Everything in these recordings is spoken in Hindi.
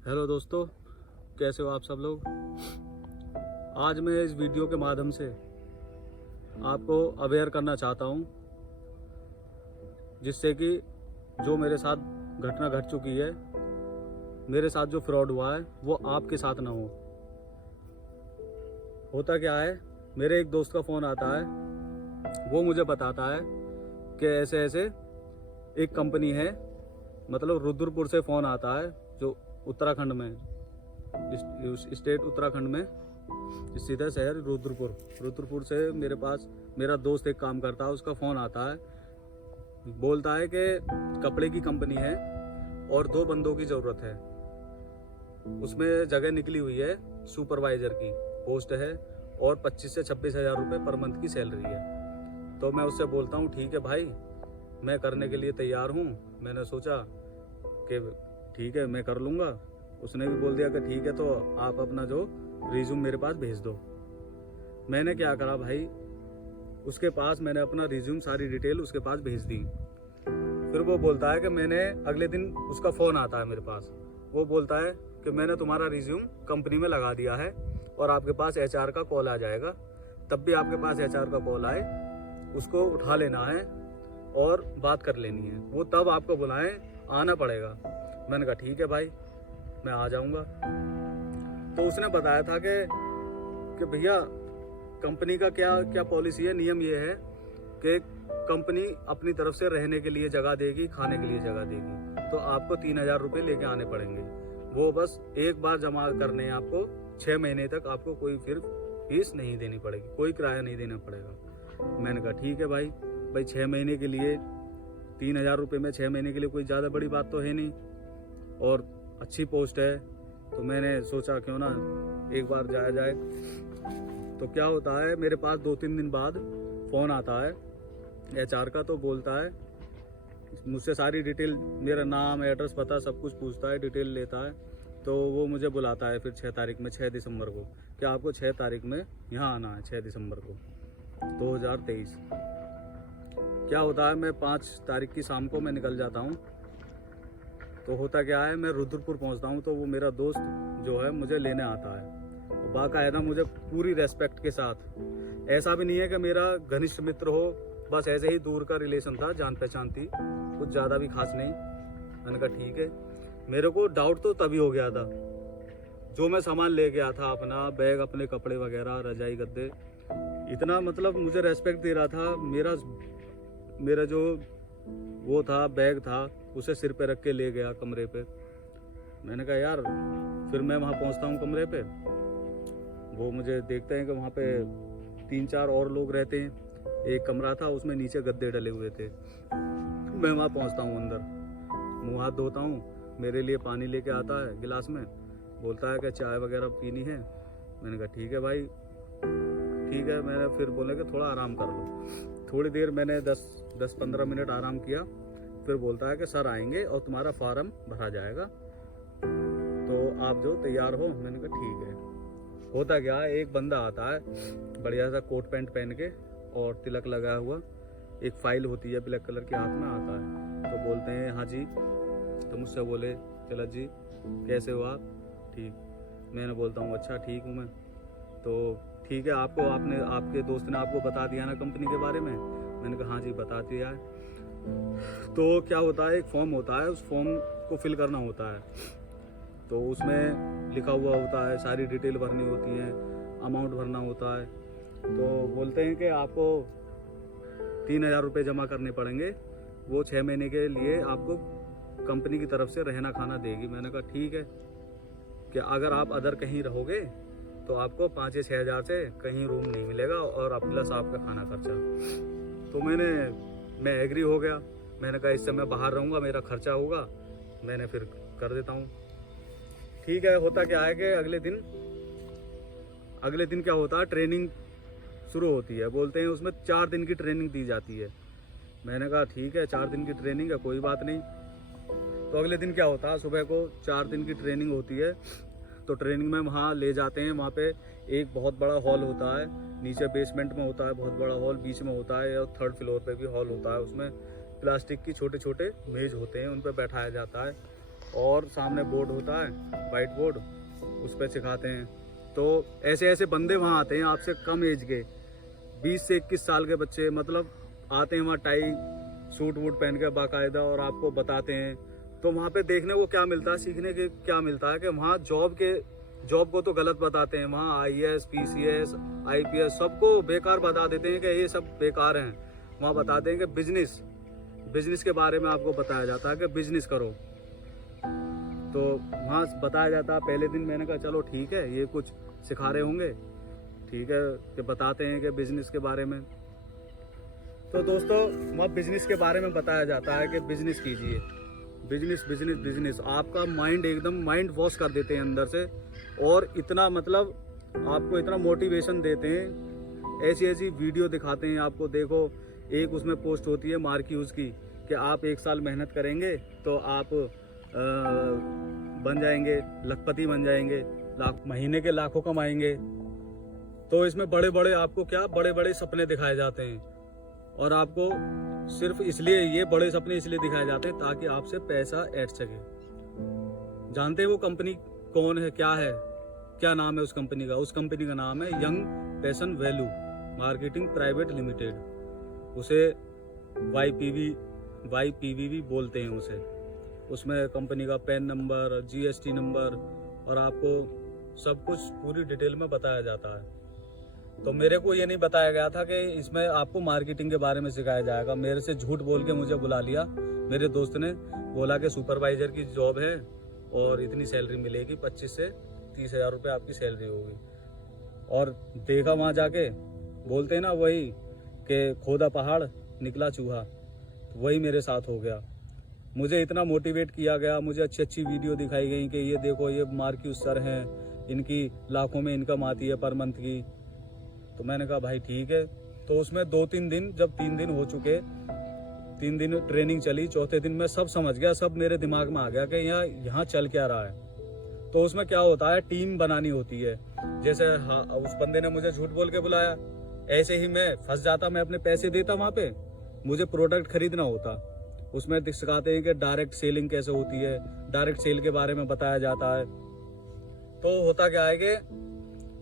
हेलो दोस्तों, कैसे हो आप सब लोग। आज मैं इस वीडियो के माध्यम से आपको अवेयर करना चाहता हूं, जिससे कि जो मेरे साथ घटना घट चुकी है, मेरे साथ जो फ्रॉड हुआ है वो आपके साथ ना हो। होता क्या है, मेरे एक दोस्त का फ़ोन आता है, वो मुझे बताता है कि ऐसे ऐसे एक कंपनी है, मतलब रुद्रपुर से फ़ोन आता है, जो उत्तराखंड में, स्टेट उत्तराखंड में स्थित है शहर रुद्रपुर से मेरे पास मेरा दोस्त एक काम करता है, उसका फ़ोन आता है, बोलता है कि कपड़े की कंपनी है और 2 बंदों की ज़रूरत है। उसमें जगह निकली हुई है, सुपरवाइज़र की पोस्ट है और 25 से 26 हज़ार रुपये पर मंथ की सैलरी है। तो मैं उससे बोलता हूँ ठीक है भाई, मैं करने के लिए तैयार हूँ। मैंने सोचा कि ठीक है मैं कर लूँगा। उसने भी बोल दिया कि ठीक है, तो आप अपना जो रिज्यूम मेरे पास भेज दो। मैंने क्या करा भाई, उसके पास मैंने अपना रिज्यूम सारी डिटेल उसके पास भेज दी। फिर वो बोलता है कि मैंने अगले दिन उसका फ़ोन आता है मेरे पास, वो बोलता है कि मैंने तुम्हारा रिज्यूम कंपनी में लगा दिया है और आपके पास एचआर का कॉल आ जाएगा। तब भी आपके पास एचआर का कॉल आए, उसको उठा लेना है और बात कर लेनी है। वो तब आपको बुलाएं, आना पड़ेगा। मैंने कहा ठीक है भाई, मैं आ जाऊंगा। तो उसने बताया था कि भैया कंपनी का क्या क्या पॉलिसी है, नियम ये है कि कंपनी अपनी तरफ से रहने के लिए जगह देगी, खाने के लिए जगह देगी, तो आपको 3,000 रुपये लेके आने पड़ेंगे। वो बस एक बार जमा करने हैं आपको, 6 महीने तक आपको कोई फिर फीस नहीं देनी पड़ेगी, कोई किराया नहीं देना पड़ेगा। मैंने कहा ठीक है भाई 6 महीने के लिए 3,000 रुपये में 6 महीने के लिए कोई ज़्यादा बड़ी बात तो है नहीं और अच्छी पोस्ट है। तो मैंने सोचा क्यों ना एक बार जाया जाए। तो क्या होता है, मेरे पास 2-3 दिन बाद फ़ोन आता है एचआर का, तो बोलता है, मुझसे सारी डिटेल, मेरा नाम एड्रेस पता सब कुछ पूछता है, डिटेल लेता है। तो वो मुझे बुलाता है फिर 6 तारीख में, 6 दिसंबर को, कि आपको 6 तारीख में यहाँ आना है, 6 दिसंबर को 2023। क्या होता है, मैं 5 तारीख की शाम को मैं निकल जाता हूँ। तो होता क्या है, मैं रुद्रपुर पहुँचता हूँ, तो वो मेरा दोस्त जो है मुझे लेने आता है, बाकायदा मुझे पूरी रेस्पेक्ट के साथ। ऐसा भी नहीं है कि मेरा घनिष्ठ मित्र हो, बस ऐसे ही दूर का रिलेशन था, जान पहचान थी, कुछ ज़्यादा भी खास नहीं। मैंने कहा ठीक है। मेरे को डाउट तो तभी हो गया था, जो मैं सामान ले गया था, अपना बैग, अपने कपड़े वगैरह, रजाई गद्दे, इतना मतलब मुझे रेस्पेक्ट दे रहा था। मेरा जो वो था, बैग था, उसे सिर पे रख के ले गया कमरे पे। मैंने कहा यार, फिर मैं वहाँ पहुँचता हूँ कमरे पे, वो मुझे देखते हैं कि वहाँ पे 3-4 और लोग रहते हैं। एक कमरा था, उसमें नीचे गद्दे डले हुए थे। मैं वहाँ पहुँचता हूँ अंदर, मुँह हाथ धोता हूँ, मेरे लिए पानी लेके आता है गिलास में, बोलता है कि चाय वगैरह पीनी है। मैंने कहा ठीक है भाई, ठीक है। मैंने फिर बोला कि थोड़ा आराम कर लो। थोड़ी देर मैंने 10-15 मिनट आराम किया। फिर बोलता है कि सर आएंगे और तुम्हारा फार्म भरा जाएगा, तो आप जो तैयार हो। मैंने कहा ठीक है। होता क्या है, एक बंदा आता है बढ़िया सा कोट पैंट पहन के और तिलक लगाया हुआ, एक फाइल होती है ब्लैक कलर के, हाथ में आता है। तो बोलते हैं हाँ जी। तो मुझसे बोले चलत जी कैसे हो आप, ठीक। मैंने बोलता हूँ अच्छा ठीक हूँ मैं। तो ठीक है, आपके दोस्त ने आपको बता दिया ना कंपनी के बारे में। मैंने कहा हाँ जी बता दिया है। तो क्या होता है, एक फॉर्म होता है, उस फॉर्म को फिल करना होता है। तो उसमें लिखा हुआ होता है, सारी डिटेल भरनी होती है, अमाउंट भरना होता है। तो बोलते हैं कि आपको 3,000 रुपये जमा करने पड़ेंगे, वो 6 महीने के लिए आपको कंपनी की तरफ से रहना खाना देगी। मैंने कहा ठीक है, कि अगर आप अदर कहीं रहोगे तो आपको 5 या 6 हज़ार से कहीं रूम नहीं मिलेगा और प्लस आपका खाना खर्चा। तो मैं एग्री हो गया। मैंने कहा इससे मैं बाहर रहूँगा, मेरा खर्चा होगा, मैंने फिर कर देता हूँ। ठीक है। होता क्या है कि अगले दिन क्या होता है, ट्रेनिंग शुरू होती है। बोलते हैं उसमें 4 दिन की ट्रेनिंग दी जाती है। मैंने कहा ठीक है, 4 दिन की ट्रेनिंग है, कोई बात नहीं। तो अगले दिन क्या होता है, सुबह को 4 दिन की ट्रेनिंग होती है। तो ट्रेनिंग में वहाँ ले जाते हैं, वहाँ पे एक बहुत बड़ा हॉल होता है, नीचे बेसमेंट में होता है बहुत बड़ा हॉल, बीच में होता है, और 3rd फ्लोर पे भी हॉल होता है। उसमें प्लास्टिक की छोटे छोटे मेज होते हैं, उन पर बैठाया जाता है। और सामने बोर्ड होता है, वाइट बोर्ड, उस पर सिखाते हैं। तो ऐसे ऐसे बंदे वहाँ आते हैं आपसे कम एज के, 20 से 21 साल के बच्चे, मतलब आते हैं वहाँ टाई सूट वूट पहन के बाकायदा, और आपको बताते हैं। तो वहाँ पे देखने को क्या मिलता है, सीखने के क्या मिलता है कि वहाँ जॉब को तो गलत बताते हैं। वहाँ IAS, PCS, IPS सबको बेकार बता देते हैं कि ये सब बेकार हैं। वहाँ बताते हैं कि बिजनेस के बारे में आपको बताया जाता है कि बिजनेस करो। तो वहाँ बताया जाता है। पहले दिन मैंने कहा चलो ठीक है, ये कुछ सिखा रहे होंगे, ठीक है, कि बताते हैं कि बिजनेस के बारे में। तो दोस्तों वहाँ बिजनेस के बारे में बताया जाता है कि बिजनेस कीजिए, बिजनेस। आपका माइंड एकदम माइंड वॉश कर देते हैं अंदर से, और इतना मतलब आपको इतना मोटिवेशन देते हैं, ऐसी ऐसी वीडियो दिखाते हैं आपको। देखो एक उसमें पोस्ट होती है मार्क ह्यूज की कि आप 1 साल मेहनत करेंगे तो आप बन जाएंगे, लखपति बन जाएंगे, महीने के लाखों कमाएंगे। तो इसमें बड़े बड़े सपने दिखाए जाते हैं, और आपको सिर्फ इसलिए ये बड़े सपने इसलिए दिखाए जाते हैं ताकि आपसे पैसा ऐड सके। जानते हैं वो कंपनी कौन है, क्या नाम है उस कंपनी का? उस कंपनी का नाम है young passion value marketing private limited. उसे YPV बोलते हैं उसे। उसमें कंपनी का पैन नंबर, GST नंबर, और आपको सब कुछ पूरी डिटेल में बताया जाता है। तो मेरे को ये नहीं बताया गया था कि इसमें आपको मार्केटिंग के बारे में सिखाया जाएगा। मेरे से झूठ बोल के मुझे बुला लिया। मेरे दोस्त ने बोला कि सुपरवाइजर की जॉब है और इतनी सैलरी मिलेगी, 25 से 30 हज़ार रुपये आपकी सैलरी होगी। और देखा वहाँ जाके, बोलते हैं ना वही कि खोदा पहाड़ निकला चूहा, तो वही मेरे साथ हो गया। मुझे इतना मोटिवेट किया गया, मुझे अच्छी अच्छी वीडियो दिखाई गई कि ये देखो ये मार्क्यूज सर हैं, इनकी लाखों में इनकम आती है पर मंथ की। तो मैंने कहा भाई ठीक है। तो उसमें 2-3 दिन, जब 3 दिन हो चुके, 3 दिन ट्रेनिंग चली, चौथे दिन मैं सब समझ गया, सब मेरे दिमाग में आ गया कि यहाँ चल क्या रहा है। तो उसमें क्या होता है, टीम बनानी होती है। जैसे उस बंदे ने मुझे झूठ बोल के बुलाया, ऐसे ही मैं फंस जाता, मैं अपने पैसे देता वहाँ पे, मुझे प्रोडक्ट खरीदना होता। उसमें सिखाते हैं कि डायरेक्ट सेलिंग कैसे होती है, डायरेक्ट सेल के बारे में बताया जाता है। तो होता क्या है कि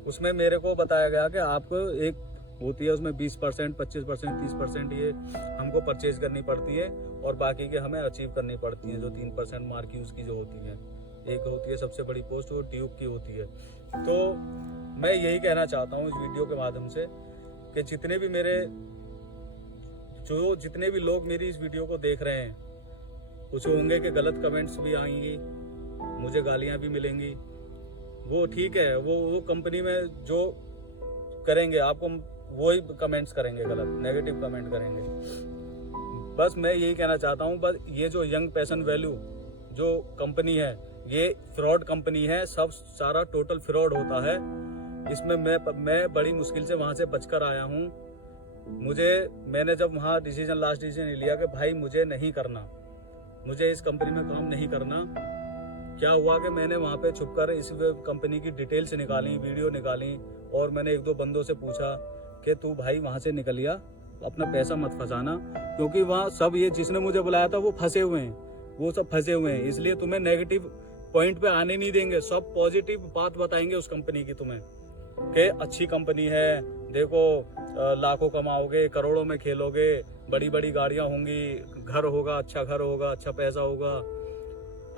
उसमें मेरे को बताया गया कि आपको एक होती है उसमें 20%, 25%, 30% ये हमको परचेज करनी पड़ती है, और बाकी के हमें अचीव करनी पड़ती है। जो 3% मार्क्यूज की जो होती है, एक होती है सबसे बड़ी पोस्ट, वो ट्यूब की होती है। तो मैं यही कहना चाहता हूँ इस वीडियो के माध्यम से कि जितने भी लोग मेरी इस वीडियो को देख रहे हैं, कुछ होंगे कि गलत कमेंट्स भी आएंगी, मुझे गालियां भी मिलेंगी, वो ठीक है, वो कंपनी में जो करेंगे आपको वही कमेंट्स करेंगे, गलत नेगेटिव कमेंट करेंगे। बस मैं यही कहना चाहता हूँ, बस ये जो यंग पैशन वैल्यू जो कंपनी है, ये फ्रॉड कंपनी है, सब सारा टोटल फ्रॉड होता है। इसमें मैं बड़ी मुश्किल से वहां से बचकर आया हूँ। मैंने जब वहाँ लास्ट डिसीजन लिया कि भाई मुझे नहीं करना, मुझे इस कंपनी में काम नहीं करना, क्या हुआ कि मैंने वहाँ पे छुपकर इस कंपनी की डिटेल्स निकाली, वीडियो निकाली, और मैंने 1-2 बंदों से पूछा कि तू भाई वहाँ से निकलिया, अपना पैसा मत फंसाना, क्योंकि वहाँ सब ये जिसने मुझे बुलाया था वो फंसे हुए हैं, वो सब फंसे हुए हैं, इसलिए तुम्हें नेगेटिव पॉइंट पे आने नहीं देंगे, सब पॉजिटिव बात बताएंगे उस कंपनी की तुम्हें कि अच्छी कंपनी है, देखो लाखों कमाओगे, करोड़ों में खेलोगे, बड़ी बड़ी गाड़ियां होंगी, घर होगा, अच्छा घर होगा, अच्छा पैसा होगा,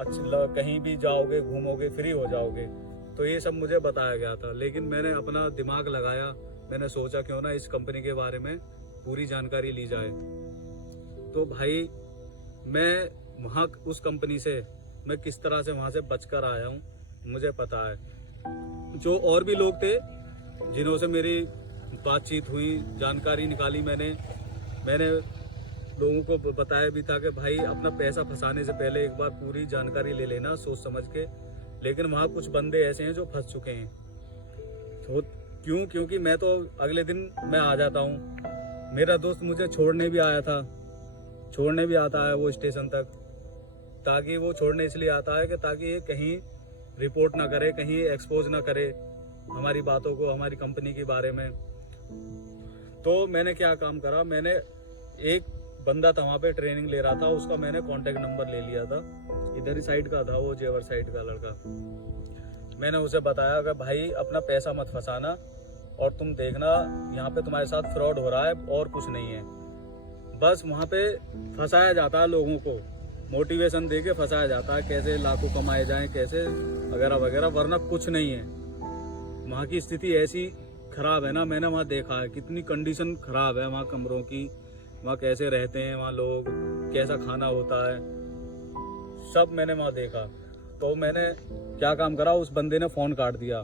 अच्छा कहीं भी जाओगे घूमोगे फ्री हो जाओगे। तो ये सब मुझे बताया गया था, लेकिन मैंने अपना दिमाग लगाया, मैंने सोचा क्यों ना इस कंपनी के बारे में पूरी जानकारी ली जाए। तो भाई मैं वहाँ उस कंपनी से मैं किस तरह से वहाँ से बचकर आया हूँ मुझे पता है। जो और भी लोग थे जिन्हों से मेरी बातचीत हुई, जानकारी निकाली, मैंने लोगों को बताया भी था कि भाई अपना पैसा फंसाने से पहले एक बार पूरी जानकारी ले लेना सोच समझ के। लेकिन वहाँ कुछ बंदे ऐसे हैं जो फंस चुके हैं। तो क्योंकि मैं तो अगले दिन मैं आ जाता हूँ, मेरा दोस्त मुझे छोड़ने भी आता है वो स्टेशन तक, ताकि वो छोड़ने इसलिए आता है कि ताकि ये कहीं रिपोर्ट ना करे, कहीं एक्सपोज ना करे हमारी बातों को, हमारी कंपनी के बारे में। तो मैंने क्या काम करा, मैंने एक बंदा था वहाँ पे ट्रेनिंग ले रहा था, उसका मैंने कांटेक्ट नंबर ले लिया था, इधर ही साइड का था वो, जेवर साइड का लड़का। मैंने उसे बताया कि भाई अपना पैसा मत फंसाना और तुम देखना यहाँ पे तुम्हारे साथ फ्रॉड हो रहा है और कुछ नहीं है। बस वहाँ पे फंसाया जाता है लोगों को, मोटिवेशन दे के फंसाया जाता है कैसे लाखों कमाए जाएं, कैसे वगैरह वगैरह, वरना कुछ नहीं है। वहाँ की स्थिति ऐसी खराब है ना, मैंने वहाँ देखा है कितनी कंडीशन खराब है वहाँ कमरों की, वहाँ कैसे रहते हैं वहाँ लोग, कैसा खाना होता है, सब मैंने वहाँ देखा। तो मैंने क्या काम करा, उस बंदे ने फ़ोन काट दिया।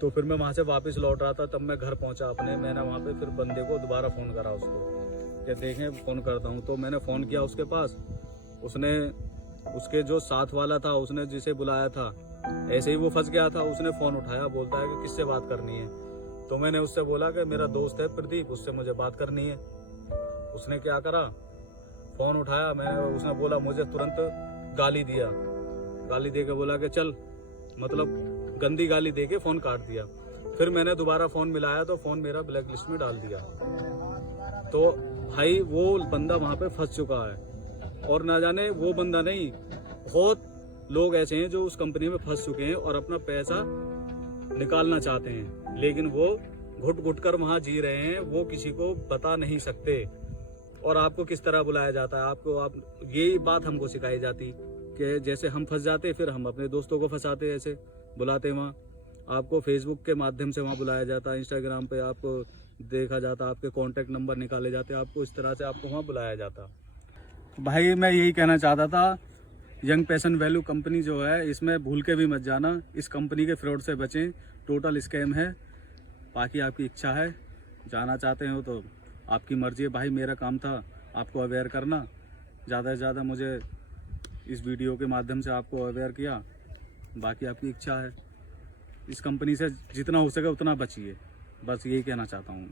तो फिर मैं वहाँ से वापस लौट रहा था, तब मैं घर पहुँचा अपने। मैंने वहाँ पे फिर बंदे को दोबारा फ़ोन करा उसको कि देखें फ़ोन करता हूँ। तो मैंने फ़ोन किया उसके पास, उसने उसके जो साथ वाला था उसने जिसे बुलाया था, ऐसे ही वो फंस गया था, उसने फ़ोन उठाया, बोलता है कि किससे बात करनी है। तो मैंने उससे बोला कि मेरा दोस्त है प्रदीप, उससे मुझे बात करनी है। उसने क्या करा, फ़ोन उठाया, उसने बोला, मुझे तुरंत गाली दिया, गाली दे के बोला कि चल, मतलब गंदी गाली दे के फ़ोन काट दिया। फिर मैंने दोबारा फ़ोन मिलाया तो फ़ोन मेरा ब्लैक लिस्ट में डाल दिया। तो भाई वो बंदा वहाँ पे फंस चुका है, और ना जाने वो बंदा नहीं, बहुत लोग ऐसे हैं जो उस कंपनी में फंस चुके हैं और अपना पैसा निकालना चाहते हैं, लेकिन वो घुट घुट कर वहाँ जी रहे हैं, वो किसी को बता नहीं सकते। और आपको किस तरह बुलाया जाता है, आप यही बात हमको सिखाई जाती कि जैसे हम फंस जाते फिर हम अपने दोस्तों को फंसाते, ऐसे बुलाते। वहाँ आपको फेसबुक के माध्यम से वहाँ बुलाया जाता है, इंस्टाग्राम पे आपको देखा जाता, आपके कॉन्टैक्ट नंबर निकाले जाते, आपको इस तरह से आपको वहाँ बुलाया जाता। भाई मैं यही कहना चाहता था, यंग पैशन वैल्यू कंपनी जो है, इसमें भूल के भी मत जाना, इस कंपनी के फ्रॉड से बचें, टोटल स्कैम है। बाकी आपकी इच्छा है, जाना चाहते हो तो आपकी मर्जी है। भाई मेरा काम था आपको अवेयर करना, ज़्यादा से ज़्यादा मुझे इस वीडियो के माध्यम से आपको अवेयर किया। बाकी आपकी इच्छा है, इस कंपनी से जितना हो सके उतना बचिए, बस यही कहना चाहता हूँ।